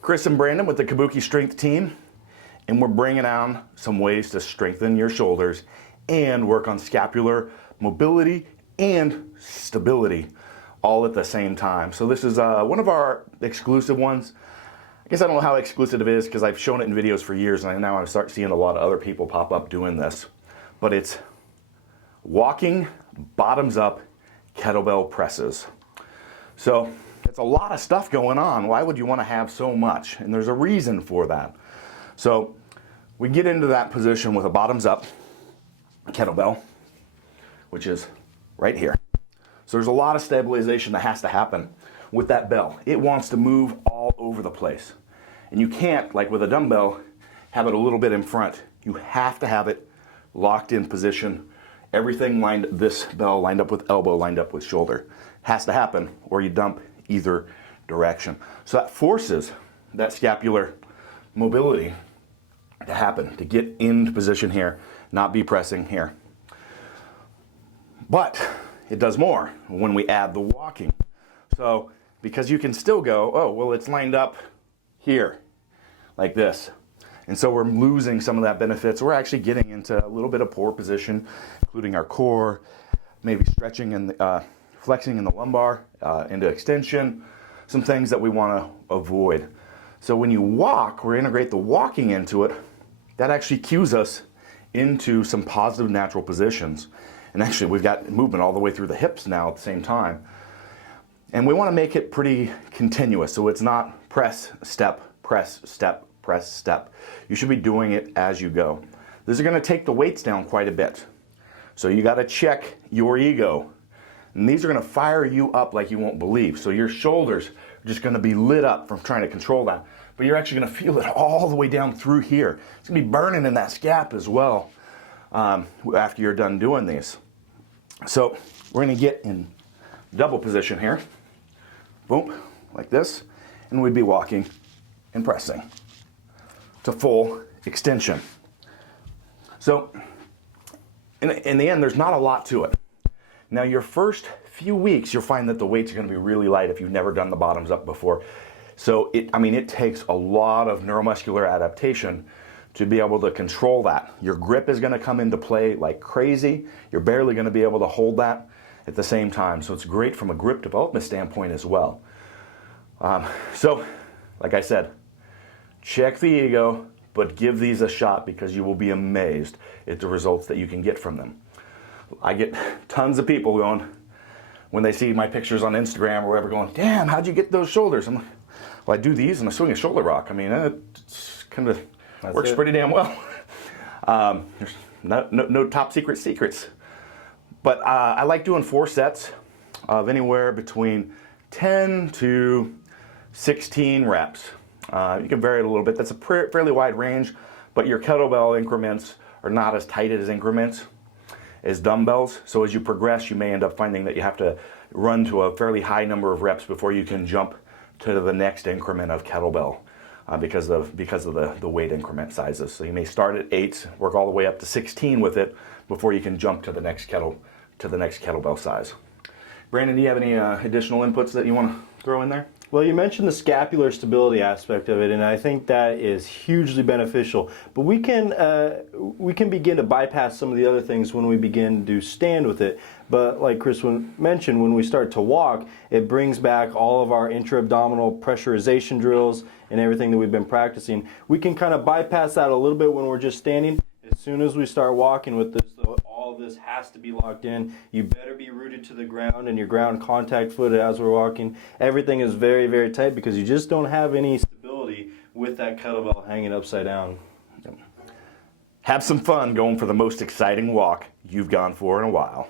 Chris and Brandon with the Kabuki Strength team, and we're bringing on some ways to strengthen your shoulders and work on scapular mobility and stability all at the same time. So this is one of our exclusive ones. I guess I don't know how exclusive it is because I've shown it in videos for years, and now I start seeing a lot of other people pop up doing this. But it's walking bottoms up kettlebell presses. So it's a lot of stuff going on. Why would you want to have so much? And there's a reason for that. So we get into that position with a bottoms up kettlebell, which is right here. So there's a lot of stabilization that has to happen with that bell. It wants to move all over the place. And you can't, like with a dumbbell, have it a little bit in front. You have to have it locked in position. Everything lined, this bell lined up with elbow, lined up with shoulder. Has to happen or you dump either direction. So that forces that scapular mobility to happen, to get into position here, not be pressing here. But it does more when we add the walking. So because you can still go, oh, well, it's lined up here like this. And so we're losing some of that benefits. We're actually getting into a little bit of poor position, including our core, maybe stretching and flexing in the lumbar into extension, some things that we want to avoid. So when you walk, or integrate the walking into it, that actually cues us into some positive natural positions. And actually we've got movement all the way through the hips now at the same time. And we want to make it pretty continuous, so it's not press, step, press, step, press, step. You should be doing it as you go. This is going to take the weights down quite a bit. So you got to check your ego. And these are going to fire you up like you won't believe. So your shoulders are just going to be lit up from trying to control that. But you're actually going to feel it all the way down through here. It's going to be burning in that scap as well after you're done doing these. So we're going to get in double position here. Boom, like this. And we'd be walking and pressing to full extension. So in the end, there's not a lot to it. Now your first few weeks, you'll find that the weights are going to be really light if you've never done the bottoms up before. So it takes a lot of neuromuscular adaptation to be able to control that. Your grip is going to come into play like crazy. You're barely going to be able to hold that at the same time. So it's great from a grip development standpoint as well. So like I said, check the ego, but give these a shot because you will be amazed at the results that you can get from them. I get tons of people going, when they see my pictures on Instagram or whatever, going, damn, how'd you get those shoulders? I'm like, well, I do these and I swing a shoulder rock. I mean, it's kind of works pretty damn well. There's no top secret secrets. But I like doing 4 sets of anywhere between 10 to 16 reps. You can vary it a little bit. That's a fairly wide range, but your kettlebell increments are not as tight as increments as dumbbells. So as you progress, you may end up finding that you have to run to a fairly high number of reps before you can jump to the next increment of kettlebell because of the weight increment sizes. So you may start at 8, work all the way up to 16 with it before you can jump to the next kettlebell size. Brandon, do you have any additional inputs that you want to throw in there? Well, you mentioned the scapular stability aspect of it, and I think that is hugely beneficial. But we can begin to bypass some of the other things when we begin to stand with it. But like Chris mentioned, when we start to walk, it brings back all of our intra-abdominal pressurization drills and everything that we've been practicing. We can kind of bypass that a little bit when we're just standing. As soon as we start walking with this, all of this has to be locked in. You better be rooted to the ground and your ground contact foot as we're walking. Everything is very, very tight because you just don't have any stability with that kettlebell hanging upside down. Have some fun going for the most exciting walk you've gone for in a while.